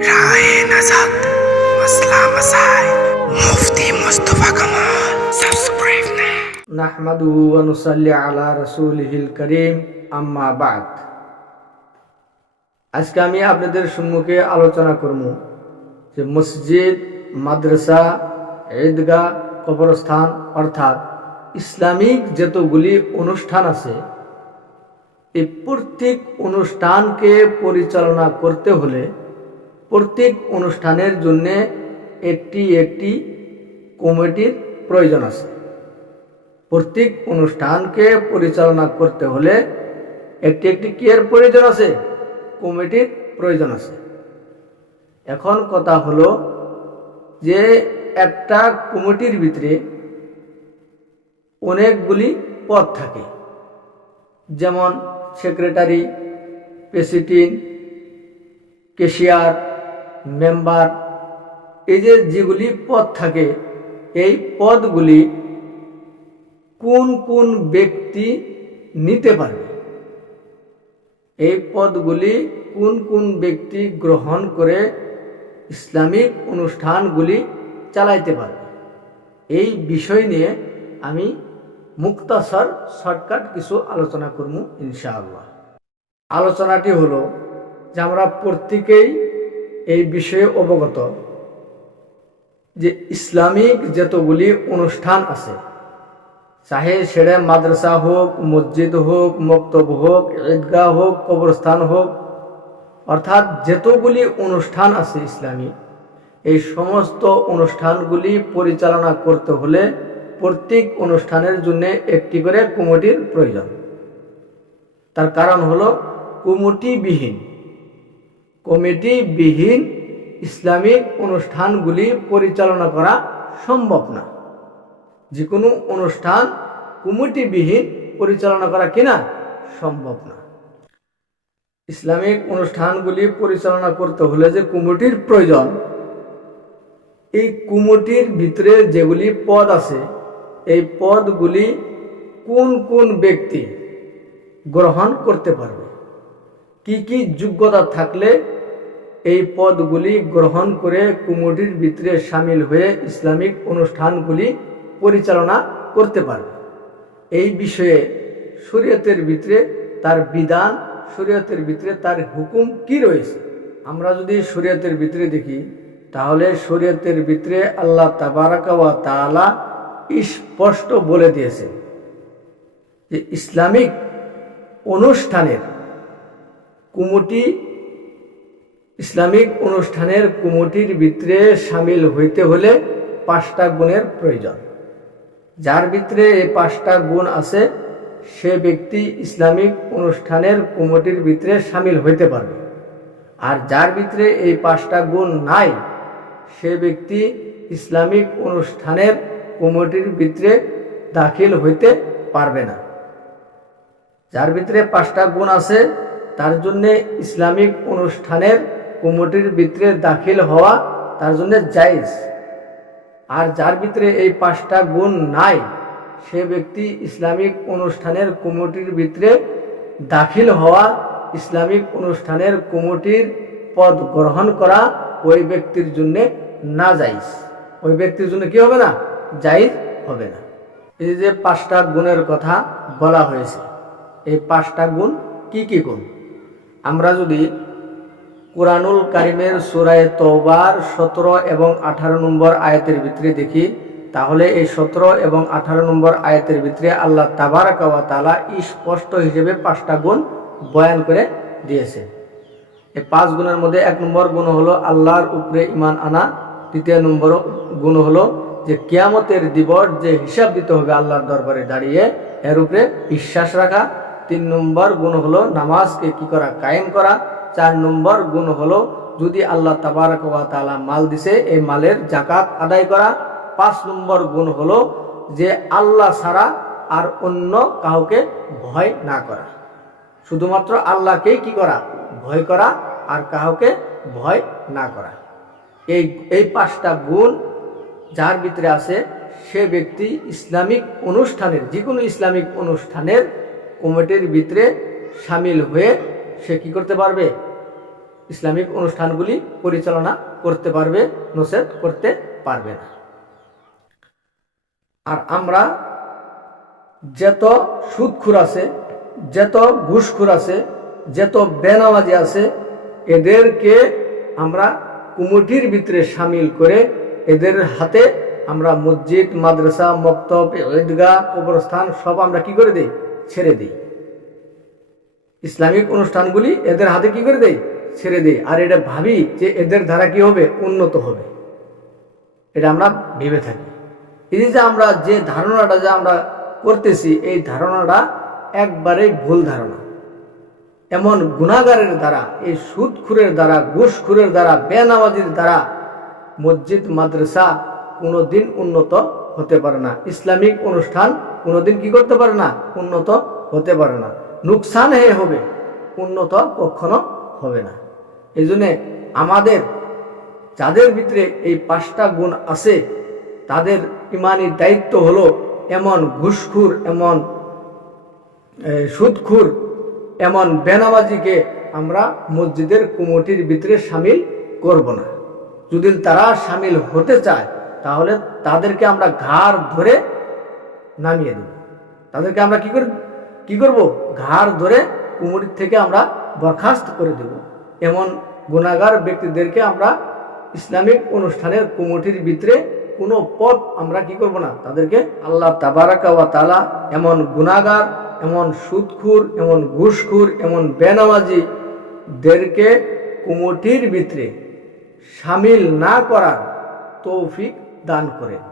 রাহে নাজাত মাসলা মাসায় মুফতি মুস্তফা কামাল সাবস্ক্রাইব না নাহমাদুহু ওয়া নুসাল্লি আলা রাসূলিহিল করিম আম্মা বাদ আজকে আমি আপনাদের সম্মুখে আলোচনা করব যে মসজিদ মাদ্রাসা ঈদগাহ কবরস্থান অর্থাৎ ইসলামিক যতগুলি অনুষ্ঠান আছে এই প্রত্যেক অনুষ্ঠানকে পরিচালনা করতে হলে প্রত্যেক অনুষ্ঠানের জন্য একটি একটি কমিটির প্রয়োজন আছে। প্রত্যেক অনুষ্ঠানকে পরিচালনা করতে হলে একটি একটি কেয়ার প্রয়োজন আছে, কমিটির প্রয়োজন আছে। এখন কথা হলো যে একটা কমিটির ভিতরে অনেকগুলি পদ থাকে। যেমন সেক্রেটারি, প্রেসিডেন্ট কেশিয়ার মেম্বার। এই যে যেগুলি পদ থাকে, এই পদগুলি কোন কোন ব্যক্তি নিতে পারবে? এই পদগুলি কোন কোন ব্যক্তি গ্রহণ করে ইসলামিক অনুষ্ঠানগুলি চালাইতে পারবে? এই বিষয় নিয়ে আমি মুক্তাসর শর্টকাট কিছু আলোচনা করব ইনশাআল্লাহ। আলোচনাটি হলো যে আমরা প্রত্যেকেই এই বিষয়ে অবগত যে ইসলামিক যতগুলি অনুষ্ঠান আছে চাহে সেটা মাদ্রাসা হোক, মসজিদ হোক, মক্তব হোক, ঈদগাহ হোক, কবরস্থান হোক, অর্থাৎ যতগুলি অনুষ্ঠান আছে ইসলামী, এই সমস্ত অনুষ্ঠানগুলি পরিচালনা করতে হলে প্রত্যেক অনুষ্ঠানের জন্য একটি করে কমিটির প্রয়োজন। তার কারণ হলো কমিটিবিহীন। কমিটিবিহীন ইসলামিক অনুষ্ঠানগুলি পরিচালনা করা সম্ভব না। যে কোনো অনুষ্ঠান কমিটিবিহীন পরিচালনা করা কিনা সম্ভব না। ইসলামিক অনুষ্ঠানগুলি পরিচালনা করতে হলে যে কমিটির প্রয়োজন, এই কমিটির ভিতরে যেগুলি পদ আছে, এই পদগুলি কোন কোন ব্যক্তি গ্রহণ করতে পারবে? কি কি যোগ্যতা থাকলে এই পদগুলি গ্রহণ করে কমিটির ভিতরে সামিল হয়ে ইসলামিক অনুষ্ঠানগুলি পরিচালনা করতে পারবে। এই বিষয়ে শরীয়তের ভিতরে তার বিধান, শরীয়তের ভিতরে তার হুকুম কি রয়েছে? আমরা যদি শরীয়তের ভিতরে দেখি, তাহলে শরীয়তের ভিতরে আল্লাহ তাবারাকা তাআলা স্পষ্ট বলে দিয়েছে যে ইসলামিক অনুষ্ঠানের কমিটি ইসলামিক অনুষ্ঠানের কমিটির ভিতরে সামিল হইতে হলে পাঁচটা গুণের প্রয়োজন। যার ভিতরে এই পাঁচটা গুণ আছে, সে ব্যক্তি ইসলামিক অনুষ্ঠানের কমিটির ভিতরে সামিল হইতে পারবে। আর যার ভিতরে এই পাঁচটা গুণ নাই, সে ব্যক্তি ইসলামিক অনুষ্ঠানের কমিটির ভিতরে দাখিল হইতে পারবে না। যার ভিতরে পাঁচটা গুণ আছে, তার জন্যে ইসলামিক অনুষ্ঠানের কমিটির ভিতরে দাখিল হওয়া তার জন্য জায়জ। আর যার ভিতরে এই পাঁচটা গুণ নাই, সে ব্যক্তি ইসলামিক অনুষ্ঠানের কমিটির ভিতরে দাখিল হওয়া ইসলামিক অনুষ্ঠানের কমিটির পদ গ্রহণ করা ওই ব্যক্তির জন্য না যাইজ ওই ব্যক্তির জন্য কি হবে না? জাইজ হবে না। এই যে পাঁচটা গুণের কথা বলা হয়েছে, এই পাঁচটা গুণ কি কি গুণ? আমরা যদি কোরআনুল কারিমের সুরায় তওবার সতেরো এবং আঠারো নম্বর আয়াতের ভিতরে দেখি, তাহলে এই সতেরো এবং আঠারো নম্বর আয়াতের ভিতরে আল্লাহ তাবারাকা ওয়া তাআলা স্পষ্ট হিসেবে পাঁচটা গুণ বয়ান করে দিয়েছে। এই পাঁচ গুণের মধ্যে এক নম্বর গুণ হলো আল্লাহর উপরে ইমান আনা, দ্বিতীয় নম্বর গুণ হলো যে কিয়ামতের দিবস যে হিসাব দিতে হবে আল্লাহর দরবারে দাঁড়িয়ে, এর উপরে বিশ্বাস রাখা। তিন নম্বর গুণ হলো নামাজকে কি করা, কায়েম করা। চার নম্বর গুণ হলো, যদি আল্লাহ তাবারক তাআলা মাল দিছে, এই মালের জাকাত আদায় করা। পাঁচ নম্বর গুণ হলো, যে আল্লাহ ছাড়া আর অন্য কাউকে ভয় না করা। শুধুমাত্র আল্লাহকেই কি করা? ভয় করা আর কাউকে ভয় না করা। এই এই পাঁচটা গুণ যার ভিতরে আছে, সে ব্যক্তি ইসলামিক অনুষ্ঠানের, যে কোনো ইসলামিক অনুষ্ঠানের কমিটির ভিতরে সামিল হয়ে সে কি করতে পারবে? ইসলামিক অনুষ্ঠানগুলি পরিচালনা করতে পারবে নসেদ করতে পারবে না। আর আমরা যত সুদখুর আছে, যত ঘুষখুর আছে, যত বেনামাজি আছে, এদেরকে আমরা কুমুটির ভিতরে সামিল করে এদের হাতে আমরা মসজিদ, মাদ্রাসা, মক্তব, ঈদগাহ, কবরস্থান সব আমরা কি করে দিই? ছেড়ে দিই। ইসলামিক অনুষ্ঠানগুলি এদের হাতে কি করে দেয়? ছেড়ে দিই আর এটা ভাবি যে এদের দ্বারা কি হবে? উন্নত হবে। এটা আমরা ভেবে থাকি। এই যে আমরা যে ধারণাটা যে আমরা করতেছি, এই ধারণাটা একবারেই ভুল ধারণা। এমন গুণাগারের দ্বারা, এই সুদখুরের দ্বারা, ঘুষখুরের দ্বারা, বেনামাজির দ্বারা মসজিদ, মাদ্রাসা কোনোদিন উন্নত হতে পারে না। ইসলামিক অনুষ্ঠান কোনোদিন কি করতে পারে না? উন্নত হতে পারে না। নুকসান হে হবে, উন্নত কখনো হবে না। এই জন্যে আমাদের, যাদের ভিতরে এই পাঁচটা গুণ আছে, তাদের ইমানি দায়িত্ব হলো এমন ঘুষখুর, এমন সুদখুর, এমন বেনামাজিকে আমরা মসজিদের কুমটির ভিতরে সামিল করব না। যদি তারা সামিল হতে চায়, তাহলে তাদেরকে আমরা ঘাড় ধরে নামিয়ে দেব। তাদেরকে আমরা কি করে কি করব? ঘাড় ধরে কুমুরির থেকে আমরা বরখাস্ত করে দেব। এমন গুণাগার ব্যক্তিদেরকে আমরা ইসলামিক অনুষ্ঠানের কুমুটির ভিতরে কোনো পথ আমরা কি করব না? তাদেরকে আল্লাহ তাবারাকা ওয়া তালা এমন গুণাগার, এমন সুদখুর, এমন ঘুষখুর, এমন বেনামাজি দেরকে কুমুটির ভিতরে সামিল না করার তৌফিক দান করেন।